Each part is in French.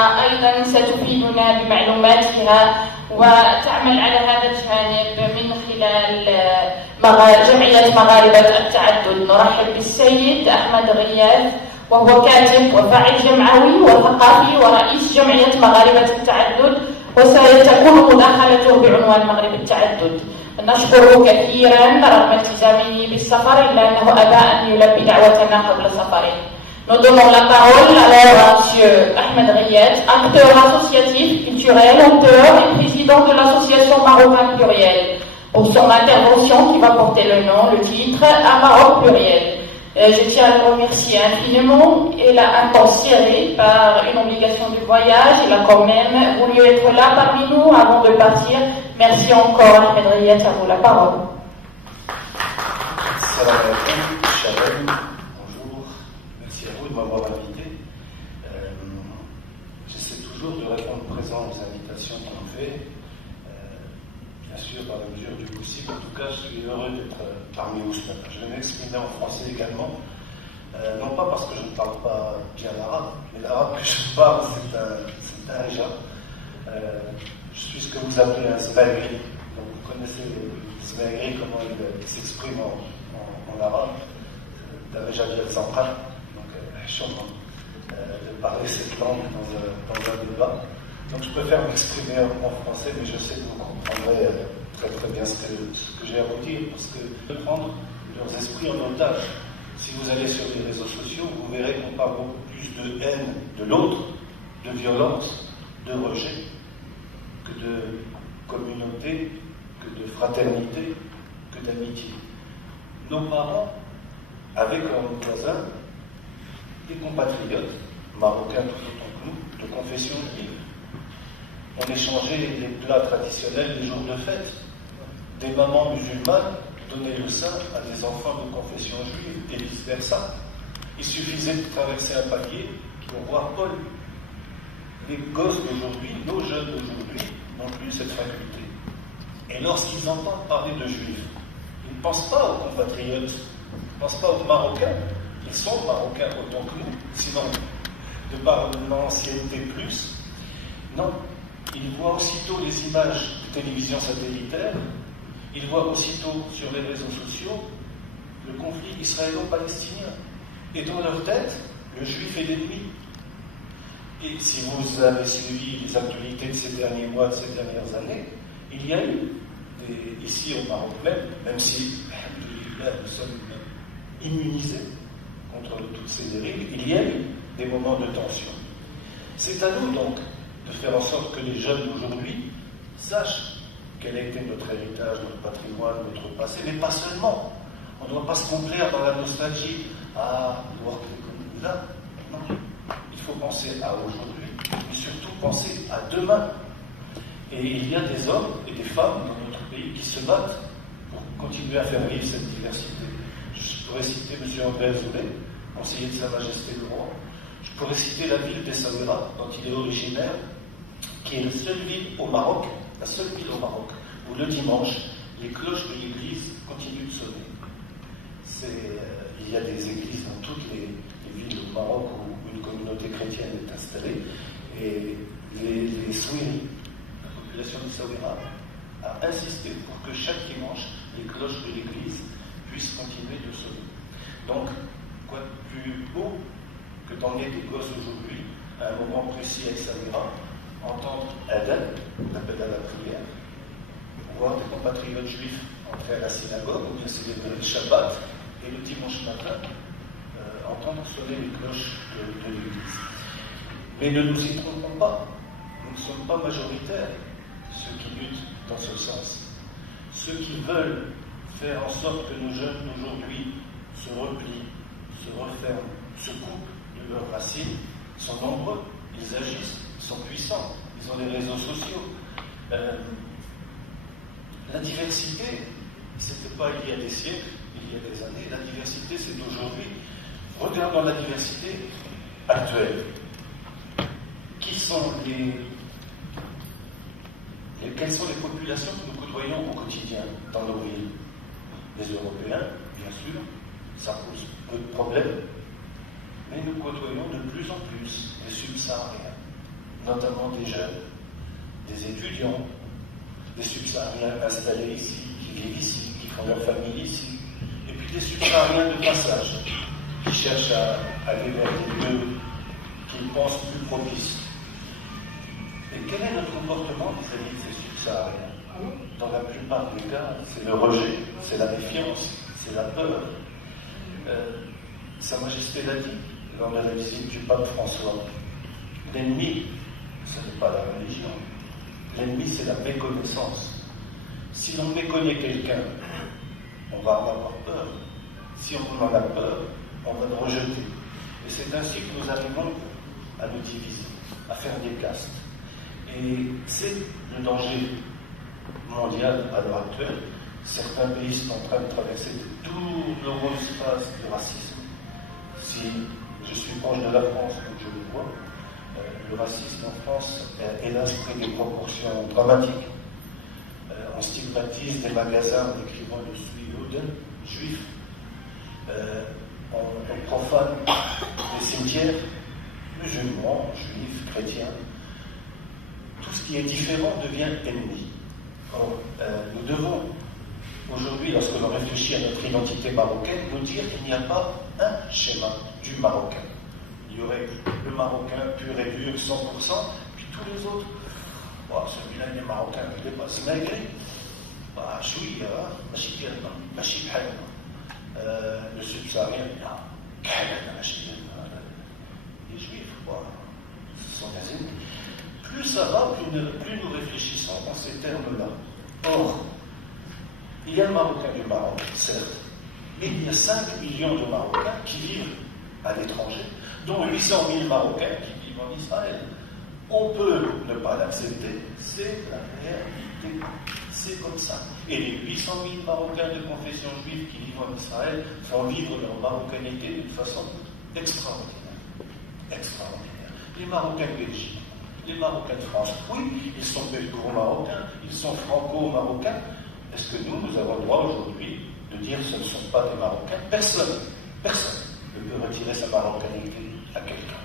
وأيضا ستفيدنا بمعلوماتها وتعمل على هذا الجانب من خلال جمعية مغاربة التعدد. نرحب بالسيد أحمد غياث، وهو كاتب وفاعل جمعوي وثقافي ورئيس جمعية مغاربة التعدد، وستكون مداخلته بعنوان مغرب التعدد. نشكره كثيرا رغم التزامه بالسفر، إلا أنه أبى أن يلبي دعوتنا قبل سفره. Nous donnons la parole alors à M. Ahmed Riyad, acteur associatif, culturel, auteur et président de l'association Marocain Pluriel, pour son intervention qui va porter le titre Un Maroc Pluriel. Je tiens à le remercier infiniment. Il a un temps serré par une obligation du voyage. Il a quand même voulu être là parmi nous avant de partir. Merci encore Ahmed Riyad, à vous la parole. Salam alaikum, Shalom. Bonjour, merci à vous de m'avoir invité. J'essaie toujours de répondre présent aux invitations qu'on me fait, bien sûr dans la mesure du possible. En tout cas, je suis heureux d'être parmi vous ce matin. Je vais m'exprimer en français également, non pas parce que je ne parle pas bien l'arabe, mais l'arabe que je parle c'est un darija. Je suis ce que vous appelez un zmaïri. Donc vous connaissez le zmaïri, comment il s'exprime en arabe, darija dial zanqar. Donc de parler cette langue dans un débat. Donc je préfère m'exprimer en français, mais je sais que vous comprendrez très très bien ce que j'ai à vous dire, parce que prendre leurs esprits en otage. Si vous allez sur les réseaux sociaux, vous verrez qu'on parle beaucoup plus de haine de l'autre, de violence, de rejet, que de communauté, que de fraternité, que d'amitié. Nos parents avaient comme voisins des compatriotes, marocains tout autant que nous, de confession juive. On échangeait les plats traditionnels des jours de fête. Des mamans musulmanes donnaient le sein à des enfants de confession juive et vice-versa. Il suffisait de traverser un palier pour voir Paul. Les gosses d'aujourd'hui, nos jeunes d'aujourd'hui, n'ont plus cette faculté. Et lorsqu'ils entendent parler de juifs, ils ne pensent pas aux compatriotes, ils ne pensent pas aux Marocains. Ils sont Marocains autant que nous, sinon de par l'ancienneté plus. Non, ils voient aussitôt les images de télévision satellitaire, ils voient aussitôt sur les réseaux sociaux le conflit israélo-palestinien. Et dans leur tête, le juif est l'ennemi. Et si vous avez suivi les actualités de ces derniers mois, de ces dernières années, il y a eu, ici au Maroc même si nous sommes immunisés contre toutes ces dérives, il y a eu des moments de tension. C'est à nous donc de faire en sorte que les jeunes d'aujourd'hui sachent quel a été notre héritage, notre patrimoine, notre passé, mais pas seulement. On ne doit pas se complaire dans la nostalgie. Ah, voir comme là. Non. Il faut penser à aujourd'hui, mais surtout penser à demain. Et il y a des hommes et des femmes dans notre pays qui se battent pour continuer à faire vivre cette diversité. Je pourrais citer M. André Azoulay, conseiller de Sa Majesté le Roi. Je pourrais citer la ville d'Essaouira, dont il est originaire, qui est la seule ville au Maroc, où le dimanche, les cloches de l'église continuent de sonner. Il y a des églises dans toutes les villes au Maroc où une communauté chrétienne est installée, et les Souiri, la population d'Essaouira, a insisté pour que chaque dimanche, les cloches de l'église puissent continuer de sonner. Donc, quoi de plus beau que d'emmener des gosses aujourd'hui, à un moment précis à Essaouira, entendre Adhan, l'appel à la prière, voir des compatriotes juifs entrer à la synagogue ou bien célébrer le Shabbat, et le dimanche matin, entendre sonner les cloches de l'église. Mais ne nous y trompons pas, nous ne sommes pas majoritaires, ceux qui luttent dans ce sens. Ceux qui veulent faire en sorte que nos jeunes d'aujourd'hui se replient, se referment, se coupent de leurs racines, sont nombreux, ils agissent, ils sont puissants, ils ont les réseaux sociaux. La diversité, c'était pas il y a des siècles, il y a des années, la diversité c'est d'aujourd'hui. Regardons la diversité actuelle. Quelles sont les populations que nous côtoyons au quotidien dans nos villes? Les Européens, bien sûr, ça pose peu de problèmes, mais nous côtoyons de plus en plus les subsahariens. notamment des jeunes, des étudiants, des subsahariens installés ici, qui vivent ici, qui font leur famille ici, et puis des subsahariens de passage, qui cherchent à aller vers des lieux qu'ils pensent plus propices. Et quel est notre comportement vis-à-vis de ces subsahariens? Dans la plupart des cas, c'est le rejet, c'est la méfiance, c'est la peur. Sa Majesté l'a dit lors de la visite du pape François. L'ennemi, ce n'est pas la religion. L'ennemi, c'est la méconnaissance. Si l'on méconnaît quelqu'un, on va en avoir peur. Si on en a peur, on va le rejeter. Et c'est ainsi que nous arrivons à nous diviser, à faire des castes. Et c'est le danger mondial à l'heure actuelle. Certains pays sont en train de traverser de douloureuses phases de racisme. Si je suis proche de la France, comme je le vois, le racisme en France est hélas pris des proportions dramatiques. On stigmatise des magasins en écrivant « Je suis Juden », juif. On profane des cimetières, musulmans, juifs, chrétiens. Tout ce qui est différent devient ennemi. Or, nous devons, aujourd'hui, lorsque l'on réfléchit à notre identité marocaine, nous dire qu'il n'y a pas un schéma du Marocain. Il y aurait le Marocain pur et dur, 100%, puis tous les autres. Oh, celui-là, il est Marocain, il n'est pas sénégalais. Le subsaharien, les juifs, ce sont des ennemis. Plus ça va, plus nous réfléchissons en ces termes-là. Or, il y a le Marocain du Maroc, certes, mais il y a 5 millions de Marocains qui vivent à l'étranger, dont 800 000 Marocains qui vivent en Israël. On peut ne pas l'accepter, c'est la réalité. C'est comme ça. Et les 800 000 Marocains de confession juive qui vivent en Israël font vivre leur marocanité d'une façon extraordinaire. Extraordinaire. Les Marocains de Belgique, les Marocains de France, oui, ils sont belgo-marocains, ils sont franco-marocains. Est-ce que nous avons le droit aujourd'hui de dire que ce ne sont pas des Marocains? Personne ne peut retirer sa marocanité à quelqu'un.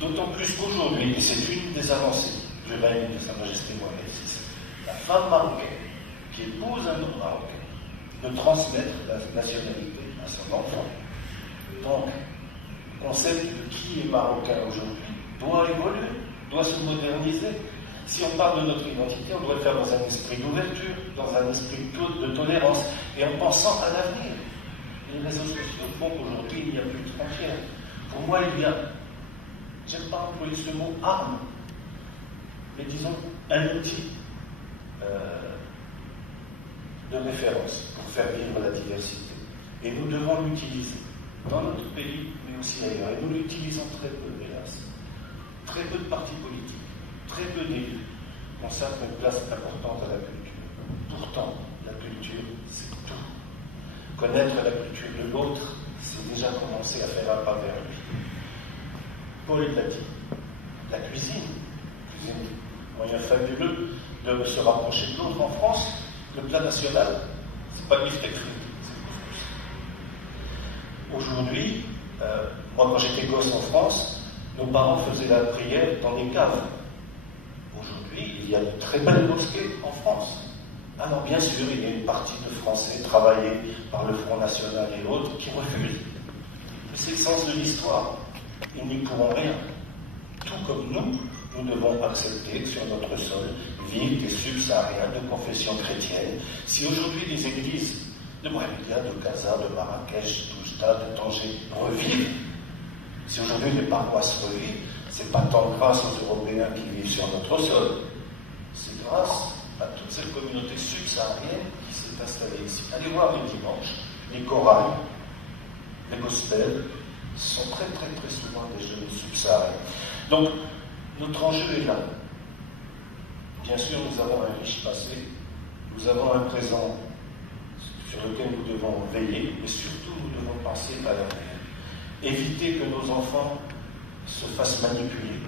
D'autant plus qu'aujourd'hui, et c'est une des avancées du règne de Sa Majesté Mohamed VI, la femme marocaine qui épouse un homme marocain de transmettre la nationalité à son enfant. Donc, le concept de qui est marocain aujourd'hui doit évoluer, doit se moderniser. Si on parle de notre identité, on doit le faire dans un esprit d'ouverture, dans un esprit de tolérance, et en pensant à l'avenir. Les réseaux sociaux font qu'aujourd'hui, il n'y a plus de frontières. Pour moi, il y a, j'aime pas employer ce mot, arme, mais disons, un outil de référence pour faire vivre la diversité. Et nous devons l'utiliser dans notre pays, mais aussi ailleurs. Et nous l'utilisons très peu, hélas. Très peu de partis politiques, très peu d'élus consacrent une place importante à la culture. Pourtant, la culture, c'est tout. Connaître la culture de l'autre, c'est déjà commencer à faire un pas vers lui. Paul l'a dit, la cuisine, moyen fabuleux de se rapprocher de l'autre en France. Le plat national, c'est pas le bifteck frit, c'est le couscous. Aujourd'hui, moi quand j'étais gosse en France, nos parents faisaient la prière dans les caves. Aujourd'hui, il y a de très belles mosquées en France. Alors bien sûr, il y a une partie de Français travaillés par le Front National et autres qui refusent. Mais c'est le sens de l'histoire. Ils n'y pourront rien. Tout comme nous devons accepter que sur notre sol vivent des subsahariens de confession chrétienne. Si aujourd'hui les églises de Mohamedia, de Gaza, de Marrakech, d'Oujda, de Tanger revivent, si aujourd'hui les paroisses revivent, c'est pas tant grâce aux Européens qui vivent sur notre sol, c'est grâce à toute cette communauté subsaharienne qui s'est installée ici. Allez voir les dimanches, les chorales, les gospels, ce sont très très très souvent des jeunes subsahariens. Donc, notre enjeu est là. Bien sûr, nous avons un riche passé, nous avons un présent sur lequel nous devons veiller, mais surtout nous devons penser à l'avenir. Éviter que nos enfants se fassent manipuler,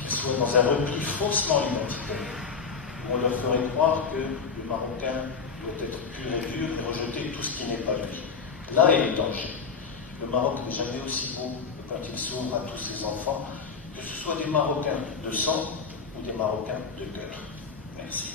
qu'ils soient dans un repli faussement identitaire, où on leur ferait croire que le Marocain doit être pur et dur et rejeter tout ce qui n'est pas lui. Là est le danger. Le Maroc n'est jamais aussi beau que quand il s'ouvre à tous ses enfants que ce soit des Marocains de sang ou des Marocains de cœur. Merci.